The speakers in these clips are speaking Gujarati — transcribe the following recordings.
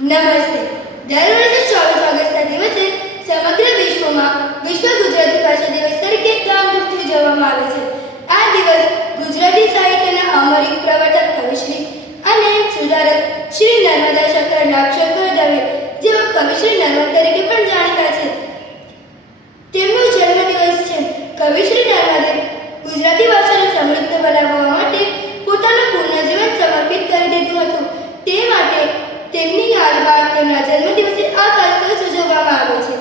નમસ્તે. દર વર્ષે 24 ઓગસ્ટના દિવસે સમગ્ર વિશ્વમાં વિશ્વ ગુજરાતી ભાષા દિવસ તરીકે ધામધૂમથી ઉજવવામાં આવે છે. આ દિવસ ગુજરાતી સાહિત્યના અમર પ્રવર્તક કવિશ્રી અને સુધારક શ્રી નર્મદા શંકર લાભશંકર દવે જેઓ કવિશ્રી નર્મદ તરીકે પણ જાણીતા છે. તેમનો જન્મદિવસ છે. કવિશ્રી નર્મદે ગુજરાતી ભાષાને સમૃદ્ધ બનાવવા માટે પોતાનું પૂર્ણ જીવન સમર્પિત કરી દીધું હતું. તે માટે તેમની યાદમાં તેમના જન્મદિવસે આ કાર્યક્રમ ઉજવવામાં આવે છે.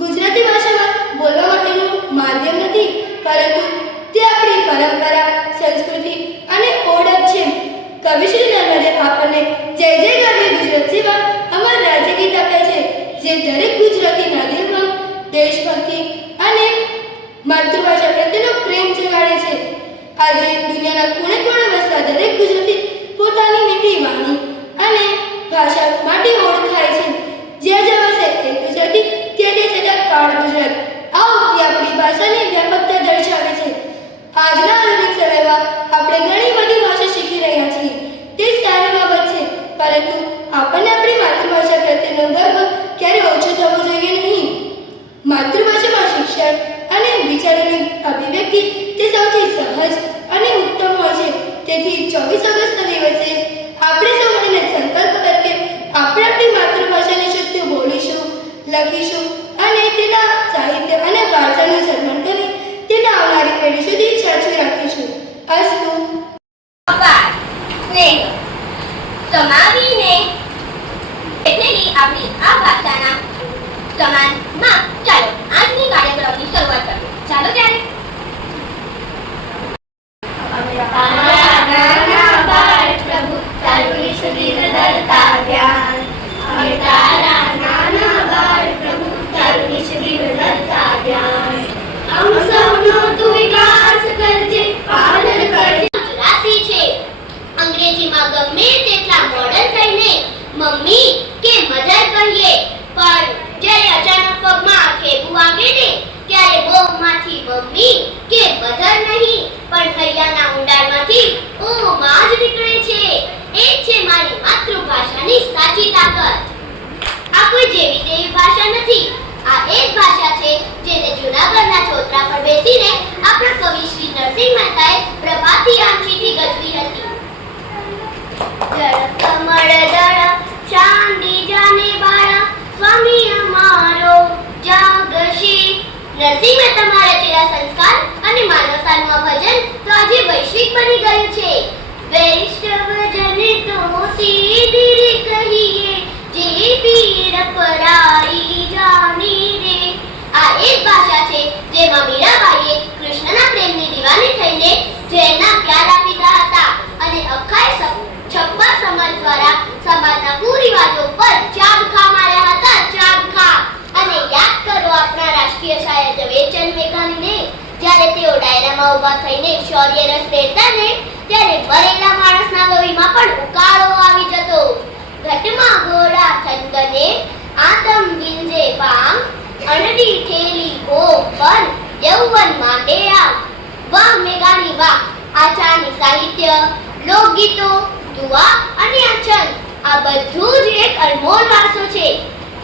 ગુજરાતી ભાષામાં બોલવા માટેનું માધ્યમ નથી, પરંતુ તે આપણી પરંપરા, સંસ્કૃતિ અને ઓળખ છે. કવિશ્રી નર્મદે આપણને જય જય ગાવીએ ગુજરાત જેવા અમર રાજ્ય ગીત આપ્યા છે, જે દરેક ગુજરાતીના દિલમાં દેશભક્તિ અને માતૃભાષા પ્રત્યેનો પ્રેમ જગાડે છે. આજે દુનિયાના ખૂણે ખૂણે વસતા દરેક ગુજરાતી પોતાની મીઠી વાણી અને ભાષા માટે ઓળખાય છે. જ્યાં જવાશે તે ગુજરાતી, ત્યાં તે છતાં કાળ ગુજરાત. આ ઉક્તિ આપણી ભાષાની વ્યાપકતા દર્શાવે છે. આજના આધુનિક સમયમાં આપણે ઘણી બધી ભાષા શીખી રહ્યા છીએ, તે સારી બાબત છે, પરંતુ આપણને આપણી માતૃભાષા પ્રત્યેનો ગર્વ ક્યારે ઓછો થવો જોઈએ નહીં. માતૃભાષામાં શિક્ષણ અને વિચારોની અભિવ્યક્તિ તે સૌથી સહજ અને ઉત્તમ હોય છે. તેથી 24 ઓગસ્ટના દિવસે આપણે સૌ મળીને સંકલ્પ કરીએ, આપણે આપણી માતૃભાષાને શુદ્ધ બોલીશું, લખીશું અને તેના સાહિત્ય અને વારસાનું સન્માન કરી તેને આવનારી પેઢી સુધી સાચવી રાખીશું. અસ્તુ. સ્નેહ સમાવીને બેઠેલી આપણી આ ભાષાના સમાનમાં ચાલો આજની કાર્યક્રમની શરૂઆત કરીએ. ચાલો ત્યારે અંગ્રેજીમાં ગમે તેટલા મોડર્ન થઈને મમ્મી કે મધર કહીએ, પણ જ્યારે અચાનક પગમાં ખેબું વાગે ને ત્યારે મોંમાંથી મમ્મી કે મધર નહીં પણ હૈયાના ઊંડાણમાંથી બની ગયું છે. વૈષ્ણવજન તો તેરી કહીએ, જે પીડ પરાઈ જાની રે. આ એ જ ભાષા છે જેમાં મીરાબાઈએ કૃષ્ણના પ્રેમની દીવાની થઈને ઝેરના પ્યાલા પીધા હતા અને અખાય છપ્પા સમાજ દ્વારા સમાજના કુરિવાજો પર ચાબખા માર્યા હતા, ચાબખા. અને યાદ કરો આપણા રાષ્ટ્રીય શાયર ઝવેરચંદ મેઘાણીને, જ્યારે તેઓ ડાયરામાં ઊભા થઈને શૌર્ય રસ રેડતા ને ત્યારે મરેલા માણસના લોહીમાં પણ ઉકાળો આવી જતો. ઘટમાં ઘોડા થનગને આતમ દિલજે પાંગ, અનડી ઠેલી ઓમ પર યૌવન માટે આવ. વાહ મેઘાણી વાહ! આચાની સાહિત્ય, લોકગીતો, દુઆ અને આચન આ બધું જ એક અનમોલ વારસો છે.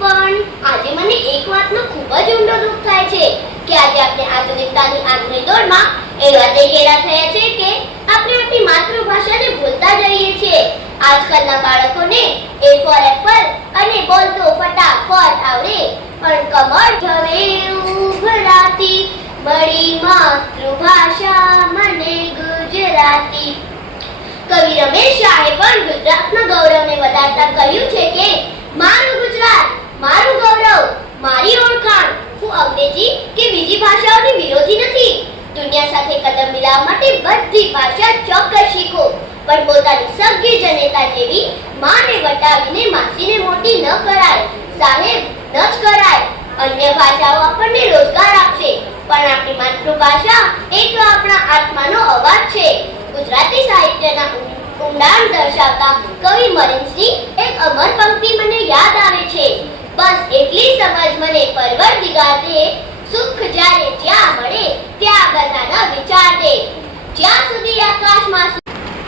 પણ આજે મને એક વાતનો ખૂબ જ ઊંડો દુઃખ થાય છે કે આજે આપણે આધુનિકતાની આગની દોડમાં એવા તે ઘેરા થયા છે કે આપણે આપણી માતૃભાષાને ભૂલતા જઈએ છીએ. આજકાલના બાળકોને એ ફોર એપલ અને બોલતો ફટાફટ આવડે, પણ કમર ઢવે ઉભરાતી બળી માતૃભાષા મને ગુજરાતી. કવિ રમેશ શાહે પણ ગુજરાતના ગૌરવને વધારતા કહ્યું છે કે મારું ગુજરાત, મારું ગૌરવ, મારી ઓળખાણ. હું અંગ્રેજી કે બીજી ભાષાઓની વિરોધી નથી. દુનિયા સાથે કદમ મિલાવવા માટે બધી ભાષા ચોક્કસ શીખો, પણ પોતાની સગી જનેતા જેવી માને વટાવીને માસીને મોટી ન કરાય, સાહેબ ન જ કરાય. અન્ય ભાષાઓ આપણને રોજગાર આપશે, પણ આપણી માતૃભાષા એ તો આપણા આત્માનો અવાજ છે. ગુજરાતી સાહિત્યના ઊંડાણ દર્શાવતા કવિ મરીન્સની એક અમર પંક્તિ મને યાદ આવે છે. બસ એટલી સમજ મને પરવરદિગાર દે, સુખ જ્યારે જ્યાં મળે ત્યાં બધાના વિચાર દે. જ્યાં સુધી આકાશમાં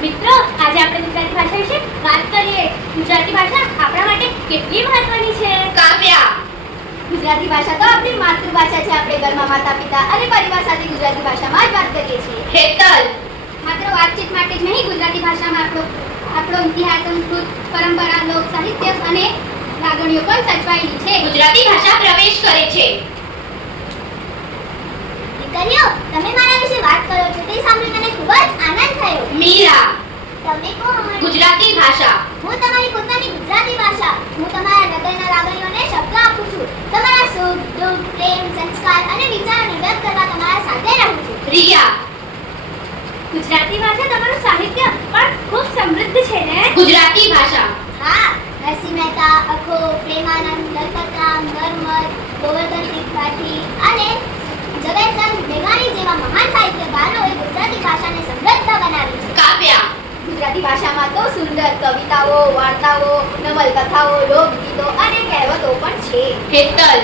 મિત્રો, આજે આપણે ગુજરાતી ભાષા વિશે વાત કરીએ. ગુજરાતી ભાષા આપણા માટે કેટલી મહત્વની છે? કાવ્યા, ગુજરાતી ભાષા તો આપણી માતૃભાષા છે. આપણે ઘરમાં માતા પિતા અને પરિવાર સાથે ગુજરાતી ભાષામાં જ વાત કરીએ છીએ. હેતલ, માત્ર વાતચીત માટે જ નહીં, ગુજરાતી ભાષામાં આપણો ઇતિહાસ, સંસ્કૃત, પરંપરા, લોક સાહિત્ય અને લાગણીઓ પણ સચવાયેલી છે. ગુજરાતી ભાષા પ્રવેશ કરે છે. દીકરીઓ, તમે મારા વિશે વાત કરો છો તે સાંભળી મને ખૂબ જ આનંદ થયો. મીરા, તમે કહો અમારી ગુજરાતી ભાષા. હું તમારી પોતાની ગુજરાતી ભાષા. હું તમારા હૃદયના લાગણીઓને શબ્દ આપું છું. તમારા સુખ, દુઃખ, પ્રેમ, સંસ્કાર અને વિચારોને વ્યક્ત કરવા તમારા સાથે રહું છું. રિયા, ગુજરાતી ભાષા તમારું સાહિત્ય પણ ખૂબ સમૃદ્ધ છે ને? ગુજરાતી ભાષા. હા, નરસિંહ મહેતા, અખો, પ્રેમાનંદ, દલપતરામ, નર્મદ, ગોવર્ધન ત્રિપાઠી અને ઝવેરચંદ મેઘાણી જેવા મહાન સાહિત્યકારોએ ગુજરાતી ભાષાને સમૃદ્ધ બનાવી છે. કાવ્યા, ગુજરાતી ભાષામાં તો સુંદર કવિતાઓ, વાર્તાઓ, નવલકથાઓ, લોકગીતો અને કહેવતો પણ છે. હેતલ,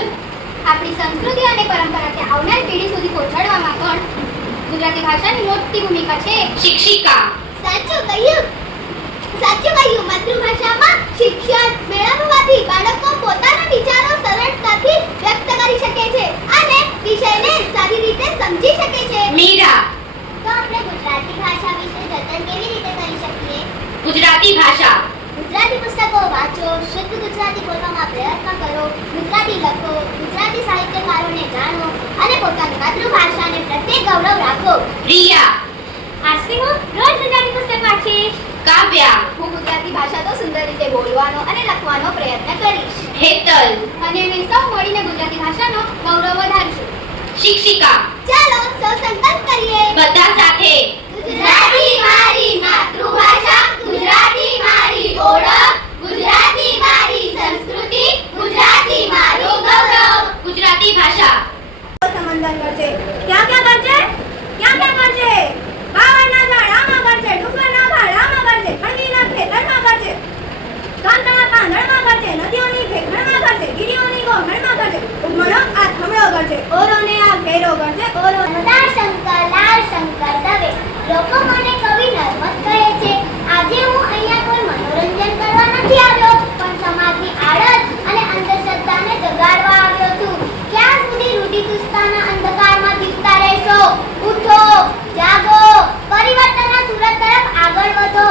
આપણી સંસ્કૃતિ અને પરંપરાને આવનાર પેઢી સુધી પહોંચાડવામાં પણ ગુજરાતી ભાષાની મોટી ભૂમિકા છે. શિક્ષિકા, સાચું કહ્યું. માતૃભાષામાં શિક્ષણ મેળવવાથી બાળકો પોતાના વિચારો સરળતાથી વ્યક્ત કરી શકે છે અને વિષયને સારી રીતે સમજી શકે છે. મીરા, તો આપણે ગુજરાતી ભાષા વિશે જતન કેવી રીતે કરી શકીએ? ગુજરાતી ભાષા. ગુજરાતી પુસ્તકો વાંચો, શુદ્ધ ગુજરાતી બોલવામાં પ્રયત્ન કરો, ગુજરાતી લખો, ગુજરાતી સાહિત્યકારોને જાણો અને પોતાની માતૃભાષાને પ્રત્યે ગૌરવ રાખો. રિયા, આજથી હું રોજ ગુજરાતી પુસ્તક વાંચીશ. કાવ્યા, હું ગુજરાતી ભાષા તો સુંદર રીતે બોલવાનો અને લખવાનો પ્રયત્ન કરીશ. હેતલ, અને અમે સૌ મળીને ગુજરાતી ભાષાનો ગૌરવ વધારીશું. શિક્ષિકા. ચાલો સૌ સંકલ્પ કરીએ. બધા સાથે. ગુજરાતી મારી માતૃભાષા, ગુજરાતી મારી ઓળખ, ગુજરાતી મારી સંસ્કૃતિ, ગુજરાતી મારું ગૌરવ. ગુજરાતી ભાષા. સમંદર કરજે, ક્યાં ક્યાં કરજે, ક્યાં ક્યાં કરજે, બાવળના ઝાડ આમાં કરજે, ડુંગરના ભાડ આમાં કરજે, હળવીના ખેતરમાં કરજે, કાંતણા પાંદડમાં કરજે, નદીઓની ખેખણમાં કરજે, ગીરીઓની ગોખણમાં કરજે, ઉમળો આ થમળો કરજે, ઓરોને આ ઘેરો કરજે, ઓરો. લાલ શંકર દવે. લોકો મને કવિ નર્મદ કહે છે. આજે હું અહીંયા કોઈ મનોરંજન કરવા નથી આવ્યો, પણ સમાજની આળસ અને અંધશ્રદ્ધાને જગાડવા આવ્યો છું. ક્યાં સુધી રૂઢિચુસ્તતાના અંધકારમાં જીવતા રહેશો? ઉઠો, જાગો, પરિવર્તનના સૂરજ તરફ આગળ વધો.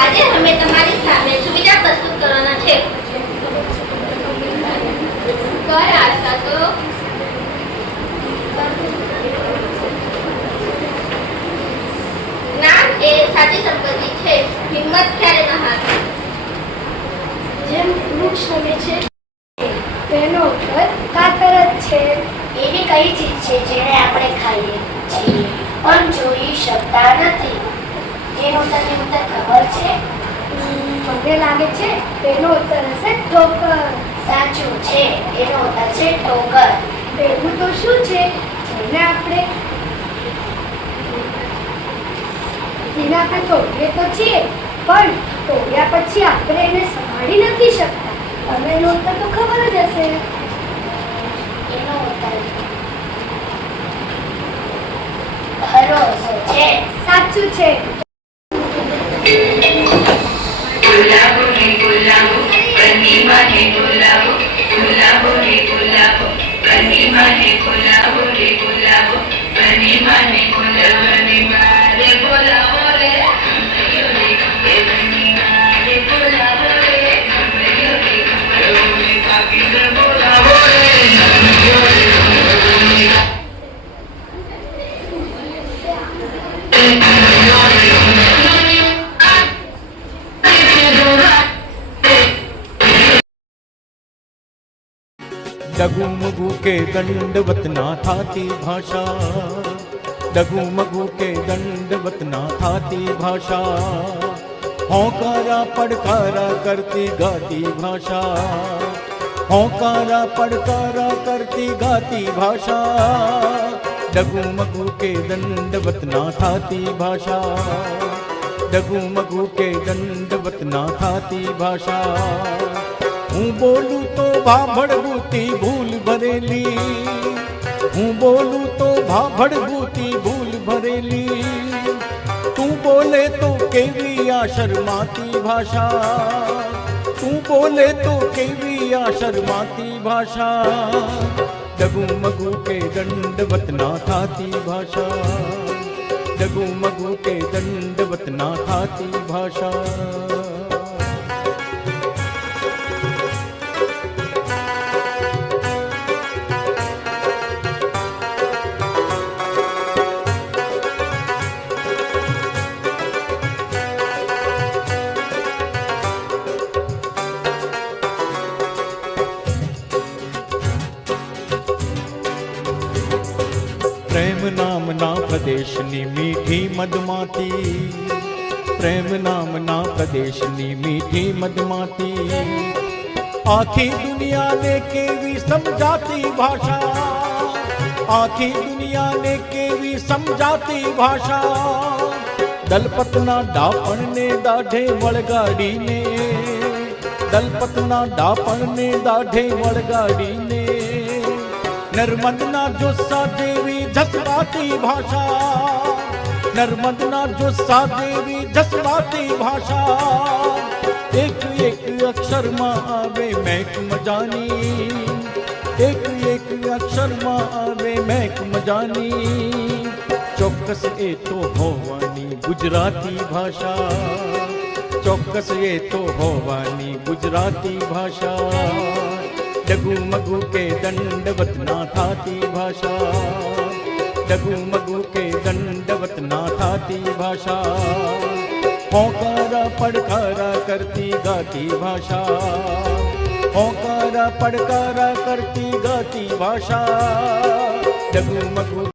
આજે અમે તમારી સામે સુવિધા પ્રસ્તુત કરવાના છે. કર આશા તો હિંમત ક્યારે ન હારે. જેમ વૃક્ષ નમે છે તેનો ઉપર કાતર જ છે. એવી કઈ ચીજ છે જેને આપણે ખાઈએ છીએ પણ જોઈ શકતા નથી? એનો તને ઉત્તર ખબર છે? મને લાગે છે તેનો ઉત્તર હશે ઠોકર. સાચું છે, એનો ઉત્તર છે ટોકર. એવું તો શું છે જેને આપણે તોડીએ તો છીએ પણ તોડ્યા પછી આપણે એને સંભાળી નથી શકતા? અને એનો ઉત્તર તો ખબર જ હશે. એનો ઉત્તર ભરોસો છે. સાચું છે. ગુલાબો રે ગુલાબો કનીમાં હે ગુલાબો ગુલાબો રે ગુલાબો કનીમાં હે ગુલાબો રે ગુલાબો કનીમાં હે ગુલાબો કનીમાં રે ગુલાબો રે કનીમાં રે ગુલાબો રે કાકી રે ગુલાબો રે डगू के दंडवत ना थाती भाषा, डगू के दंडवत ना थाती भाषा, होकारा पड़कारा करती गाती भाषा, होकारा पड़कारा करती गाती भाषा, डगू के दंडवत ना थाती भाषा, डगू के दंडवत ना थाती भाषा। हूँ बोलूं तो भाभड़बूती भूल भरेली, हूँ बोलूं तो भाभड़बूती भूल भरेली, तू बोले तो केवी आ शर्माती भाषा, तू बोले तो केवी आ शर्माती भाषा, डगू के दंडवत ना थाती भाषा, डगू के दंडवत ना थाती भाषा। प्रेम नामना प्रदेशनी मीठी मधुमाती, प्रेम नामना प्रदेशनी मीठी मधुमाती, आखी दुनिया ने केवी समझाती भाषा, आखी दुनिया ने केवी समझाती भाषा, दलपतना डापण ने दाढ़े वळगाड़ी ने, दलपतना डापण ने दाढ़े वळगाड़ी ने, नर्मदना जोसा देवी जसवाती भाषा, नर्मदना जोसा देवी जसवाती भाषा, एक एक अक्षर मां आवे महक मजानी, एक एक अक्षर मां आवे महक मजानी, चौकस ए तो होवानी गुजराती भाषा, चौकस ए तो होवानी गुजराती भाषा, डगू के दंडवत ना थाती भाषा, डगू के दंडवत ना थाती भाषा, होकारा पड़कारा करती गाती भाषा, होकारा पड़कारा करती गाती भाषा, डगू